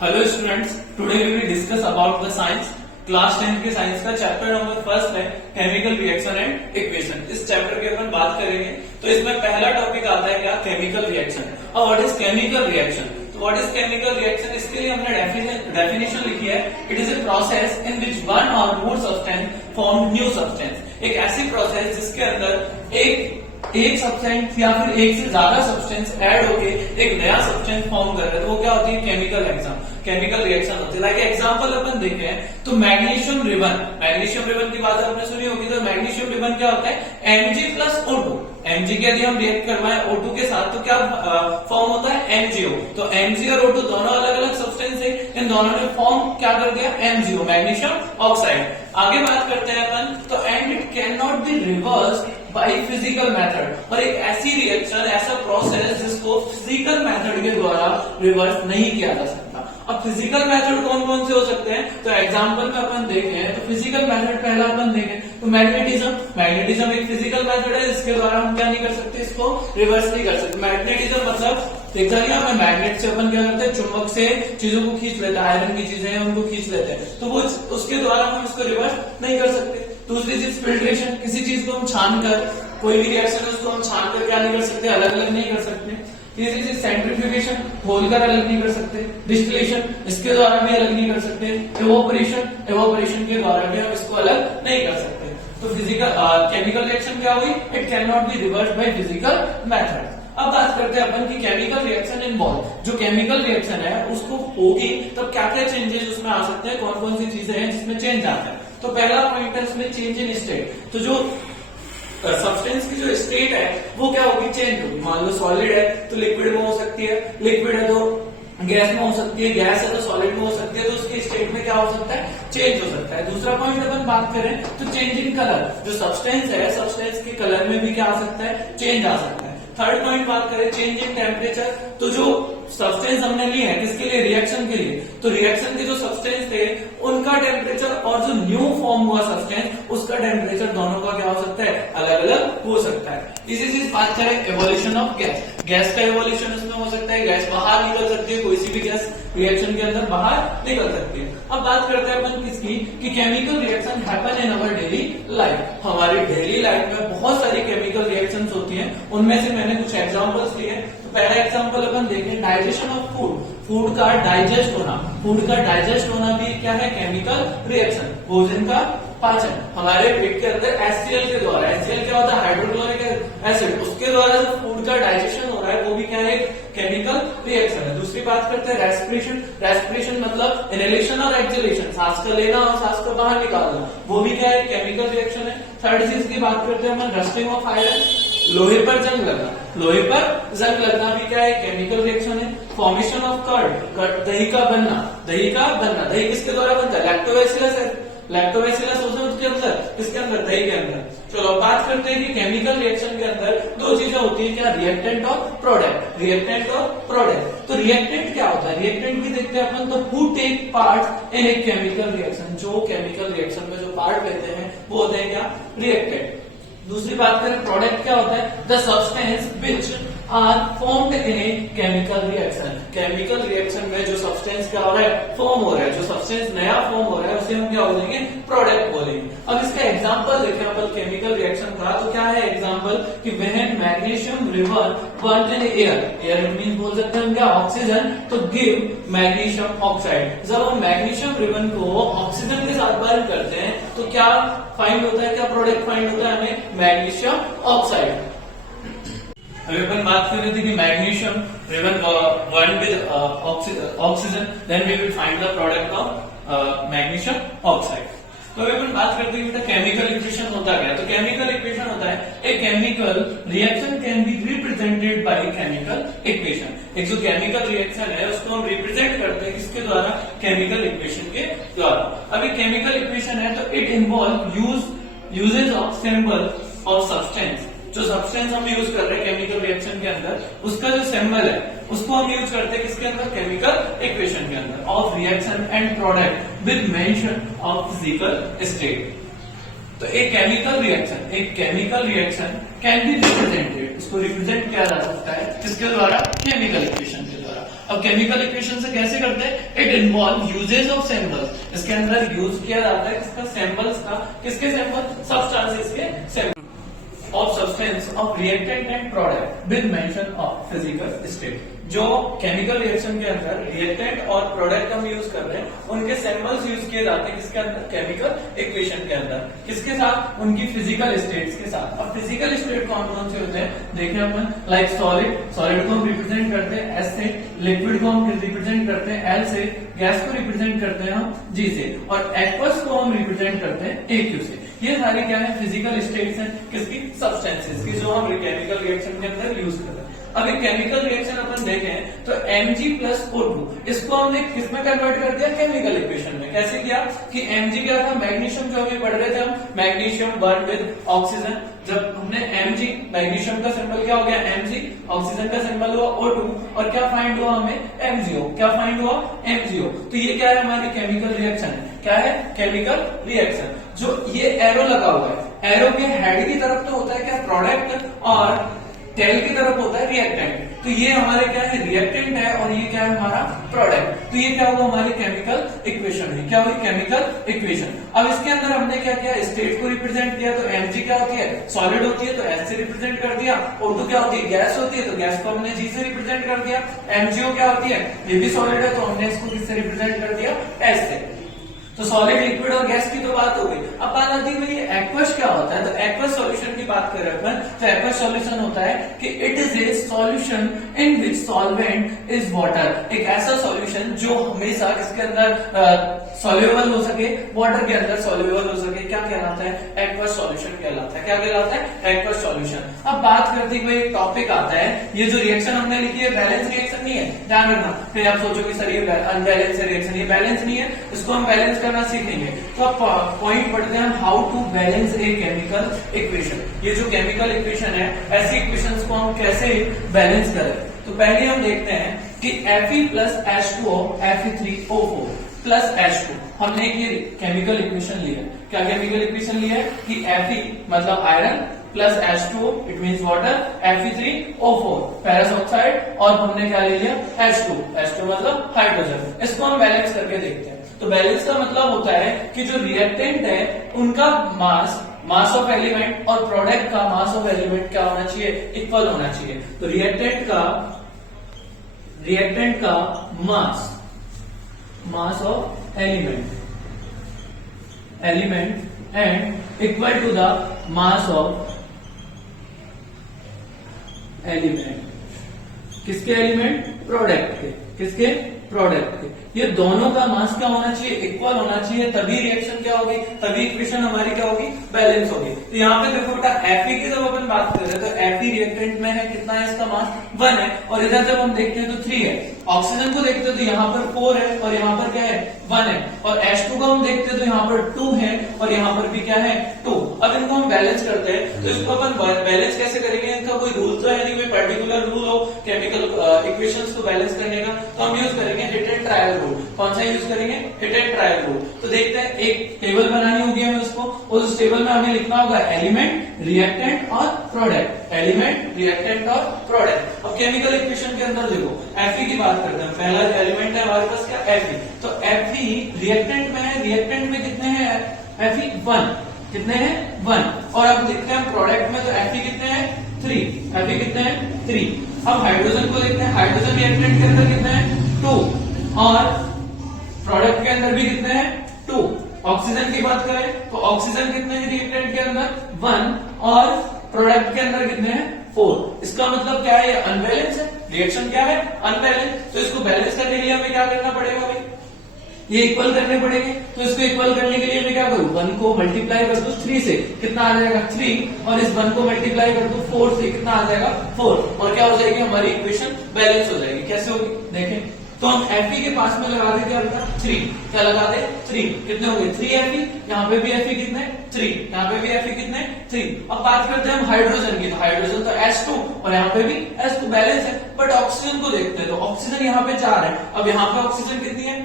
Hello students, today we will discuss about the science class 10 के science का chapter number first है chemical reaction and equation. इस chapter के अपन बात करेंगे तो इसमें पहला टॉपिक आता है क्या, केमिकल रिएक्शन। और व्हाट इज केमिकल रिएक्शन? तो व्हाट इज केमिकल रिएक्शन, इसके लिए हमने डेफिनेशन लिखी है। It is a process in which one or more substance form new substance. एक ऐसी प्रोसेस जिसके अंदर एक सब्सटेंस या फिर एक से ज्यादा सब्सटेंस ऐड होके एक नया सब्सटेंस फॉर्म कर रहे हैं, तो वो क्या होती है, केमिकल रिएक्शन होती है। लाइक एग्जांपल अपन देखें तो मैग्नीशियम रिबन की बात आपने सुनी होगी। तो मैग्नीशियम रिबन क्या होता है, Mg प्लस O2। Mg के यदि हम रिएक्ट करवाएं O2 के साथ तो क्या फॉर्म होता है, MgO। तो Mg और O2 दोनों अलग अलग सब्सटेंस है, इन दोनों ने फॉर्म क्या कर दिया, MgO, मैग्नीशियम ऑक्साइड। आगे बात करते हैं अपन तो and it can not be reversed by physical method. और एक ऐसी रिएक्शन, ऐसा प्रोसेस जिसको फिजिकल मेथड के द्वारा रिवर्स नहीं किया जा सकता। अब फिजिकल मेथड कौन कौन से हो सकते हैं, तो एग्जांपल में अपन देखें तो फिजिकल मेथड पहला अपन देखें तो मैग्नेटिज्म एक फिजिकल मेथड है जिसके द्वारा हम क्या नहीं कर सकते, इसको रिवर्स नहीं कर सकते। मैग्नेटिज्म मतलब देखा गया, हमें मैग्नेट से अपन क्या करते हैं, चुंबक से चीजों को खींच लेते हैं, आयरन की चीजें हैं उनको खींच लेते हैं, तो वो उसके द्वारा हम इसको रिवर्स नहीं कर सकते। दूसरी चीज फिल्ट्रेशन, किसी चीज को हम छान कर, कोई भी रिएक्शन है उसको हम छान कर क्या नहीं कर सकते, अलग अलग नहीं कर सकते। तीसरी चीज सेंट्रीफ्यूगेशन, खोलकर अलग नहीं कर सकते। डिस्टिलेशन, इसके द्वारा भी अलग नहीं कर सकते। एवोपरेशन के द्वारा भी हम इसको अलग नहीं कर सकते। तो केमिकल रिएक्शन क्या हुई, it can not be reversed by physical method. अब बात करते हैं अपन की केमिकल रिएक्शन इन्वॉल्व। जो केमिकल रिएक्शन है उसको होगी तब क्या क्या चेंजेस उसमें आ सकते हैं, कौन कौन सी चीजें हैं जिसमें चेंज आता है। तो पहला पॉइंट है उसमें चेंज इन स्टेट। तो जो सब्सटेंस की जो स्टेट है वो क्या होगी, चेंज होगी। मान लो सॉलिड है तो लिक्विड में हो सकती है, लिक्विड है तो गैस में हो सकती है, गैस है तो सॉलिड में हो सकती है। तो उसकी स्टेट में क्या हो सकता है, चेंज हो सकता है। दूसरा पॉइंट अपन बात करें तो चेंज इन कलर। जो सब्सटेंस है, सब्सटेंस के कलर में भी क्या आ सकता है, चेंज आ सकता है। थर्ड पॉइंट बात करें चेंज इन टेम्परेचर। तो जो सब्सटेंस हमने ली है किसके लिए, रिएक्शन के लिए, तो रिएक्शन के जो सब्सटेंस थे उनका टेम्परेचर और जो न्यू फॉर्म हुआ सब्सटेंस उसका टेम्परेचर दोनों का क्या हो सकता है, अलग अलग हो सकता है। इसी चीज बात करें एवोल्यूशन ऑफ गैस का एवोल्यूशन उसमें हो सकता है, गैस बाहर निकल सकती है, कोई सी भी गैस रिएक्शन के अंदर बाहर निकल सकती है। अब बात करते हैं अपन किसकी, कि chemical reaction happen in our daily life. हमारी डेली लाइफ में बहुत सारी केमिकल रिएक्शंस होती हैं, उनमें से मैंने कुछ एग्जांपल्स लिए। तो पहला एग्जांपल अपन देखें, डाइजेशन ऑफ फूड का डाइजेस्ट होना भी क्या है, केमिकल रिएक्शन। भोजन का पाचन, हमारे पेट के अंदर HCl के द्वारा, HCl क्या होता है, हाइड्रोक्लोरिक एसिड, उसके द्वारा जो फूड का डाइजेशन हो रहा है वो भी क्या है, केमिकल रिएक्शन है। दूसरी बात करते हैं रेस्पिरेशन मतलब इनहेलेशन और एक्सहेलेशन, सांस का लेना और सांस को बाहर निकालना, वो भी क्या है, केमिकल रिएक्शन है। थर्ड चीज की बात करते हैं हम, रस्टिंग ऑफ आयरन, लोहे पर जंग लगना भी क्या है, केमिकल रिएक्शन है। फॉर्मेशन ऑफ कर्ड, दही का बनना, दही किसके द्वारा बनता है, लैक्टोबैसिलस होता है उसके अंदर, किसके अंदर, दही के अंदर। चलो बात करते हैं कि केमिकल रिएक्शन के अंदर दो चीजें होती है क्या, रिएक्टेंट और प्रोडक्ट। तो रिएक्टेंट क्या होता है, रिएक्टेंट भी देखते हैं अपन। तो who take part in a chemical reaction, जो केमिकल रिएक्शन में जो पार्ट लेते हैं वो होते हैं क्या, रिएक्टेंट। दूसरी बात करें प्रोडक्ट क्या होता है, the substance which are formed in a chemical reaction. Chemical reaction में जो सब्सटेंस क्या हो रहा है, फॉर्म हो रहा है, जो सब्सटेंस नया फॉर्म हो रहा है उसे हम क्या बोलेंगे, प्रोडक्ट बोलेंगे। अब इसका एग्जांपल देखें अपन केमिकल रिएक्शन का, तो क्या है एग्जांपल, कि when magnesium ribbon burn in air it mean बोल सकते हैं हम क्या, ऑक्सीजन, तो गिव मैग्नीशियम ऑक्साइड। जब हम मैग्नीशियम रिबन को ऑक्सीजन के साथ बर्न करते हैं तो क्या फाइंड होता है, क्या प्रोडक्ट फाइंड होता है हमें, मैग्नीशियम ऑक्साइड। अभी अपन बात कर रहे थे कि magnesium ribbon burn with oxygen, then we will find the product of magnesium oxide. तो अभी अपन बात करते हैं कि केमिकल इक्वेशन होता क्या है। तो केमिकल इक्वेशन होता है, ए chemical reaction can be represented by chemical equation. एक जो केमिकल रिएक्शन है उसको हम रिप्रेजेंट करते हैं किसके द्वारा, केमिकल इक्वेशन के द्वारा। अभी केमिकल इक्वेशन है तो it involve uses of symbol of substance. जो सब्सटेंस हम यूज कर रहे हैं केमिकल रिएक्शन के अंदर, उसका जो सिंबल है उसको हम यूज करते हैं किसके अंदर, केमिकल इक्वेशन के अंदर। Of reaction and product with mention of physical state. तो एक chemical reaction can be represented, इसको रिप्रेजेंट किया जा सकता है किसके द्वारा, केमिकल इक्वेशन के द्वारा। अब केमिकल इक्वेशन से कैसे करते हैं, it involve uses of samples, इसके अंदर यूज किया जाता है किसका, सैंपल्स का, किसके सैंपल, सब्सटेंसेस के sample of substance of reactant and product with mention of physical state. जो केमिकल रिएक्शन के अंदर रिएक्टेंट और प्रोडक्ट हम यूज कर रहे हैं उनके सैंपल्स यूज किए जाते हैं किसके अंदर, केमिकल इक्वेशन के अंदर, किसके साथ, उनकी फिजिकल स्टेट्स के साथ। अब फिजिकल स्टेट कौन कौन से होते हैं देखें अपन, लाइक सॉलिड, सॉलिड को हम रिप्रेजेंट करते हैं एस से, लिक्विड को हम रिप्रेजेंट करते हैं एल से, गैस को रिप्रेजेंट करते हैं हम जी से, और एक्वस को हम रिप्रेजेंट करते हैं एक्यू से। ये सारी क्या है, फिजिकल स्टेट्स हैं किसकी, सब्सटेंसेस की, जो हम केमिकल रिएक्शन के अंदर यूज कर रहे हैं। अब एक केमिकल रिएक्शन अपन देखें तो Mg+O2 इसको हमने किसमें कन्वर्ट कर दिया, केमिकल इक्वेशन में। कैसे किया कि Mg क्या था, मैग्नीशियम, जो अभी पढ़ रहे थे हम, मैग्नीशियम बर्न विद ऑक्सीजन। जब हमने Mg, मैग्नीशियम का सिंबल क्या हो गया Mg, ऑक्सीजन का सिंबल हुआ O2, और क्या फाइंड हुआ हमें, MgO। क्या फाइंड हुआ, MgO। तो ये क्या है, हमारी केमिकल रिएक्शन है। क्या है, केमिकल रिएक्शन। जो ये एरो लगा हुआ है, एरो के हेड की तरफ तो होता है क्या, प्रोडक्ट, और टेल की तरफ होता है रिएक्टेंट। तो ये हमारे क्या है, रिएक्टेंट है, और ये क्या है हमारा प्रोडक्ट। तो ये क्या होगा, हमारी केमिकल इक्वेशन है। क्या हुई, केमिकल इक्वेशन। अब इसके अंदर हमने क्या किया, स्टेट को रिप्रेजेंट किया। तो Mg क्या होती है, सॉलिड होती है, तो S से रिप्रेजेंट कर दिया। O2 क्या होती है, गैस होती है, तो गैस को हमने G से रिप्रेजेंट कर दिया। MgO क्या होती है, ये भी सॉलिड है, तो हमने इसको किससे रिप्रेजेंट कर दिया, S से। तो सॉलिड, लिक्विड और गैस की तो बात हो गई। अब बात आती है भाई एक्वस क्या होता है। तो एक्वस सॉल्यूशन की बात कर रहे हैं अपन। तो एक्वस सॉल्यूशन होता है कि it is A solution in which solvent is water. एक ऐसा सॉल्यूशन जो हमेशा किसके अंदर सॉल्युबल हो सके, वाटर के अंदर सॉल्युबल हो सके। क्या कहलाता है, एक्वस सॉल्यूशन कहलाता है। क्या कहलाता है, एक्वस सॉल्यूशन। अब बात करते हैं, एक टॉपिक आता है, ये जो रिएक्शन हमने लिखी है बैलेंस रिएक्शन नहीं है, ध्यान रखना। फिर आप सोचोगे सर ये अनबैलेंस रिएक्शन, ये बैलेंस नहीं है, इसको हम बैलेंस करना सीखेंगे। तो अब पॉइंट पढ़ते हैं, how to balance a chemical equation. ये जो केमिकल इक्वेशन है, ऐसी इक्वेशंस को हम कैसे बैलेंस करें। तो पहले हम देखते हैं कि Fe+H2O Fe3O4 प्लस H2, हमने ये केमिकल इक्वेशन लिया। क्या केमिकल इक्वेशन लिया है कि Fe मतलब iron plus H2O it means water, Fe3O4 ferrous oxide, और हमने क्या ले लिया, H2 मतलब हाइड्रोजन। इसको हम बैलेंस करके देखते हैं। तो बैलेंस का मतलब होता है कि जो रिएक्टेंट है उनका मास ऑफ एलिमेंट और प्रोडक्ट का मास ऑफ एलिमेंट क्या होना चाहिए, इक्वल होना चाहिए। तो रिएक्टेंट का mass of element and equal to the mass of element. किसके एलिमेंट, प्रोडक्ट के। किसके, प्रोडक्ट के। ये दोनों का मास क्या होना चाहिए, इक्वल होना चाहिए, तभी रिएक्शन क्या होगी, तभी इक्वेशन हमारी क्या होगी, बैलेंस होगी। तो यहाँ पे देखो बेटा Fe की जब अपन बात कर रहे हैं तो Fe रिएक्टेंट में है, कितना है, इसका मास 1 है, और इधर जब हम देखते हैं तो 3 है। ऑक्सीजन को देखते हैं तो यहाँ पर 4 है, और यहाँ पर क्या है, 1 है। और H2 को हम देखते हैं तो यहाँ पर 2 है, और यहाँ पर भी क्या है, 2। अब इनको हम बैलेंस करते हैं, तो इसको अपन बैलेंस कैसे करेंगे, इनका कोई रूल तो है नहीं, कोई पर्टिकुलर रूल हो केमिकल इक्वेशंस को बैलेंस करने का। तो हम यूज करेंगे हिट एंड ट्रायल रूल। कौन सा यूज करेंगे, हिट एंड ट्रायल रूल। तो देखते हैं, एक टेबल बनानी होगी हमें उसको, और उस टेबल में हमें लिखना होगा एलिमेंट, रिएक्टेंट और प्रोडक्ट। एलिमेंट, रिएक्टेंट और प्रोडक्ट। अब केमिकल इक्वेशन के अंदर देखो Fe की बात करते हैं। पहला एलिमेंट है हमारे पास क्या, Fe। तो Fe रिएक्टेंट में है, रिएक्टेंट में कितने हैं, Fe 1, कितने हैं, 1। और अब देखते हैं प्रोडक्ट में, तो Fe कितने हैं, 3। Fe कितने हैं, 3। अब हाइड्रोजन को देखते हैं, हाइड्रोजन रिएक्टेंट के अंदर कितने हैं, 2, और प्रोडक्ट के अंदर भी कितने हैं, 2। ऑक्सीजन की बात करें तो ऑक्सीजन कितने हैं रिएक्टेंट के अंदर, 1, और प्रोडक्ट के अंदर कितने हैं, 4। इसका मतलब क्या है, ये अनबैलेंस है, रिएक्शन क्या है, अनबैलेंस। तो इसको बैलेंस करने के लिए हमें क्या करना पड़ेगा भाई, ये इक्वल करने पड़ेंगे। तो इसको इक्वल करने के लिए मैं क्या करूं, 1 को मल्टीप्लाई कर दूं 3 से, कितना आ जाएगा 3, और इस 1 को मल्टीप्लाई कर दूं 4 से, कितना आ जाएगा 4, और क्या हो जाएगी हमारी इक्वेशन बैलेंस हो जाएगी। कैसे होगी देखें, तो हम Fe के पास में लगा दे, क्या होगा 3, क्या लगा दे 3, कितने हो गए 3 Fe, यहाँ पे भी Fe कितने 3, यहाँ पे भी Fe कितने 3। अब बात करते हैं हम हाइड्रोजन की, तो हाइड्रोजन तो H2, और यहाँ पे भी H2 बैलेंस है। बट ऑक्सीजन को देखते हैं, तो ऑक्सीजन यहाँ पे 4 है, अब यहाँ पे ऑक्सीजन कितनी है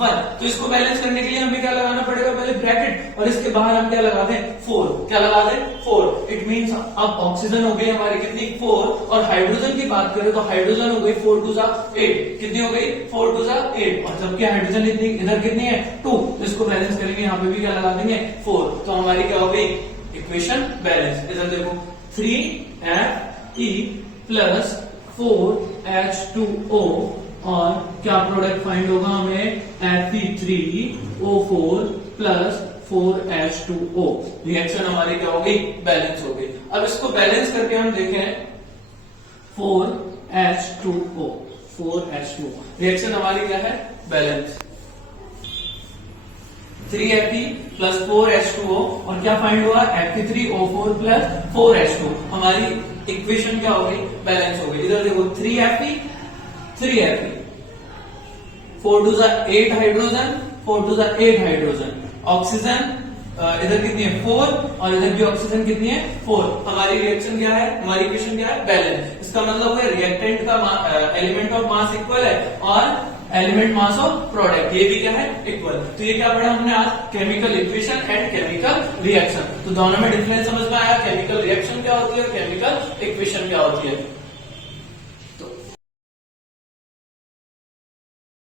1। तो इसको बैलेंस करने के लिए हमें क्या लगाना पड़ेगा, पहले ब्रैकेट, और इसके बाहर हम क्या लगा दें 4। क्या लगा दें 4। इट मींस अब ऑक्सीजन हो गई हमारी कितनी 4, और हाइड्रोजन की बात करें तो हाइड्रोजन हो गई 4 2 8। कितनी हो गई 4 2 8, और जबकि हाइड्रोजन इतनी इधर कितनी है 2। तो इसको बैलेंस करेंगे, यहाँ पे भी क्या लगा देंगे 4। तो हमारी क्या हो गई इक्वेशन बैलेंस। इधर देखो 3Fe प्लस 4H2O, और क्या प्रोडक्ट फाइंड होगा हमें Fe3O4 प्लस 4H2O। रिएक्शन हमारी क्या हो गई बैलेंस हो गई। अब इसको बैलेंस करके हम देखें 4H2O रिएक्शन हमारी क्या है बैलेंस। 3Fe प्लस 4H2O, और क्या फाइंड हुआ Fe3O4 प्लस 4H2। हमारी इक्वेशन क्या हो गई बैलेंस हो गई। इधर देखो 3Fe 4 2 8 हाइड्रोजन, 4 2 8 हाइड्रोजन। ऑक्सीजन इधर कितनी है 4, और इधर भी ऑक्सीजन कितनी है 4। हमारी रिएक्शन क्या है, हमारी इक्वेशन क्या है बैलेंस। इसका मतलब है रिएक्टेंट का एलिमेंट ऑफ मास इक्वल है और एलिमेंट मास ऑफ प्रोडक्ट ये भी क्या है इक्वल। तो ये क्या पढ़ा हमने आज, chemical equation and chemical reaction. तो दोनों में डिफरेंस समझ में आया, केमिकल रिएक्शन क्या होती है और केमिकल इक्वेशन क्या होती है।